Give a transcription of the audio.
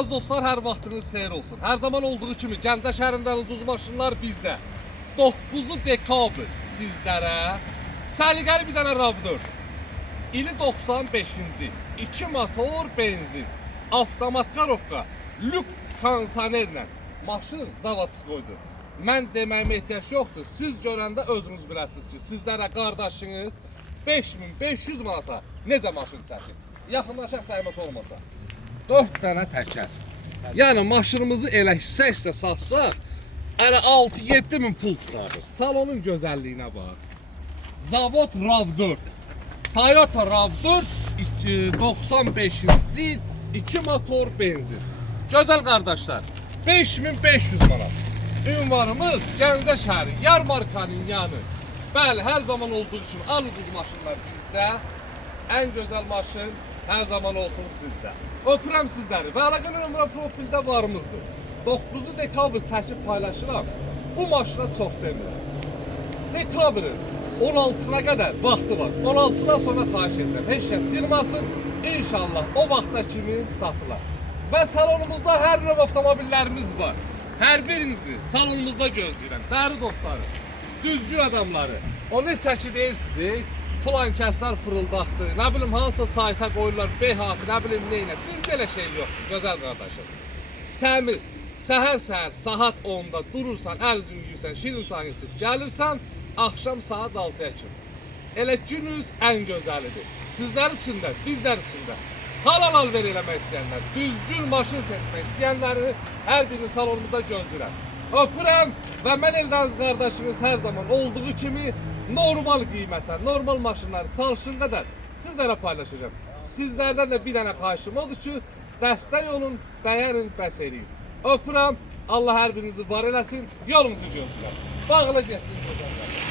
Az dostlar, hər vaxtınız xeyir olsun. Hər zaman olduğu kimi Gəncə şəhərindən ucuz maşınlar bizdə. 9 dekabr sizlərə səliqəli bir dənə RAV4. İli 95-ci. 2 motor benzin. Avtomat karovka. Lük kondisionerlə. Maşın zavadsız qoydu. Mən deməyimə ehtiyac yoxdur. Siz görəndə özünüz biləsiniz ki, sizlərə qardaşınız 5500 manata necə maşın çəkir? Yaxınlaşaq zəhmət olmasa. 4 dənə təkər. Yəni maşınımızı elə hissə satsaq, elə 6-7 min pul çıxarır. Salonun gözəlliyinə bax. Zavod RAV4. Toyota RAV4 95-ci il 2 motor benzin. Gözəl qardaşlar, 5500 manat. Ünvanımız Gəncə şəhəri, Yarmarkanın yanı. Bəli, hər zaman olduğu kimi en ucuz maşınlar bizdə. En gözəl maşın her zaman olsun sizdə. Öpürəm sizləri və əlaqə nömrə profildə varımızdır. 9 dekabr çəkib paylaşıram. Bu maşına çox demirəm. Dekabrın 16'sına qədər vaxtı var. 16'sına sonra xahiş edirəm. Heç şey sirmasın. İnşallah o vaxta kimi satılar. Və salonumuzda hər növ avtomobillərimiz var. Hər birinizi salonumuzda gözləyirəm. Dəyərli dostlarım, düzgün adamları. O necə ki deyirsiniz, filan kəslər fırıldaqdır, nə bilim hansısa sayta qoyurlar, B-harfi, nə bilim neynə. Bizdə elə şey yoxdur, gözəl qardaşım. Təmiz, səhər saat 10'da durursan, əl üzünü yuyursan, şirin çayını içib gəlirsən, axşam saat 6'ya kimi. Elə gününüz ən gözəlidir. Sizlər üçün də, bizlər üçün də. Halal alver eləmək istəyənlər, düzgün maşın seçmək istəyənləri hər birini salonumuzda gözləyirəm. Öpürəm və mən Eldəniz qardaşınız hər zaman olduğu kimi normal qiymətə, normal maşınları çalışın qədər sizlərə paylaşacağım. Sizlərdən də bir dənə xahişim odur ki, dəstək olun, bəyənin, bəs eləyin. Öpürəm, Allah hər birinizi var eləsin, yolunuzu gözləyirəm. Bağla gəlsin.